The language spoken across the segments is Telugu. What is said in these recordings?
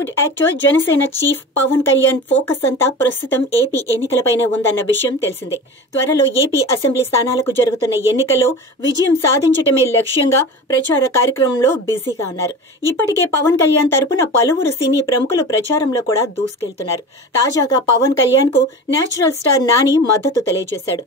Bollywood actor Janasena chief Pawan Kalyan focus అంతా ప్రస్తుతం ఏపీ ఎన్నికలపైనే ఉందన్న విషయం తెలిసిందే. త్వరలో ఏపీ అసెంబ్లీ స్థానాలకు జరుగుతున్న ఎన్నికల్లో విజయం సాధించటమే లక్ష్యంగా ప్రచార కార్యక్రమంలో బిజీగా ఉన్నారు. ఇప్పటికే పవన్ కళ్యాణ్ తరపున పలువురు సినీ ప్రముఖులు ప్రచారంలో కూడా దూసుకెళ్తున్నారు. తాజాగా పవన్ కళ్యాణ్ కు నేచురల్ స్టార్ నాని మద్దతు తెలియజేశాడు.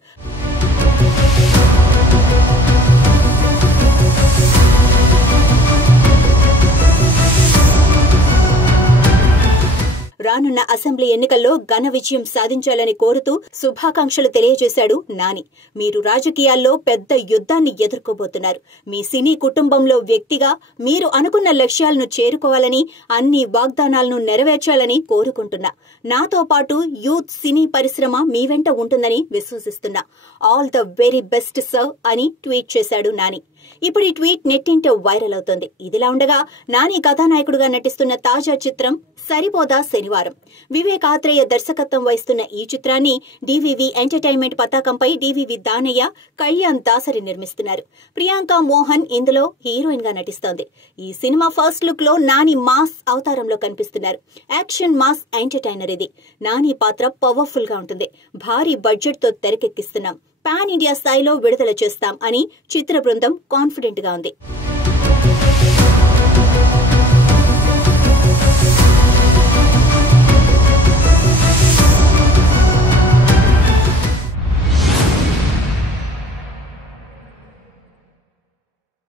రానున్న అసెంబ్లీ ఎన్నికల్లో ఘన విజయం సాధించాలని కోరుతూ శుభాకాంక్షలు తెలియజేశాడు నాని. మీరు రాజకీయాల్లో పెద్ద యుద్ధాన్ని ఎదుర్కోబోతున్నారు. మీ సినీ కుటుంబంలో వ్యక్తిగా మీరు అనుకున్న లక్ష్యాలను చేరుకోవాలని, అన్ని వాగ్దానాలను నెరవేర్చాలని కోరుకుంటున్నా. నాతో పాటు యూత్ సినీ పరిశ్రమ మీ వెంట ఉంటుందని విశ్వసిస్తున్నా. All the very best sir అని ట్వీట్ చేశాడు నాని. ఇప్పుడు ఈ ట్వీట్ నెట్టింట వైరల్ అవుతోంది. ఇదిలా ఉండగా నాని కథానాయకుడుగా నటిస్తున్న తాజా చిత్రం సరిపోదా శనివారం. వివేక్ ఆత్రేయ దర్శకత్వం వహిస్తున్న ఈ చిత్రాన్ని డివివి ఎంటర్టైన్మెంట్ పతాకంపై డివివి దానయ్య, కళ్యాణ్ దాసరి నిర్మిస్తున్నారు. ప్రియాంక మోహన్ ఇందులో హీరోయిన్ గా నటిస్తోంది. ఈ సినిమా ఫస్ట్ లుక్ లో నాని మాస్ అవతారంలో కనిపిస్తున్నారు. యాక్షన్ మాస్ ఎంటర్టైనర్ ఇది. నాని పాత్ర పవర్ఫుల్ గా ఉంటుంది. భారీ బడ్జెట్ తో తెరకెక్కిస్తున్నాం. పాన్ ఇండియా స్థాయిలో విడుదల చేస్తాం అని చిత్ర బృందం కాన్ఫిడెంట్ గా ఉంది.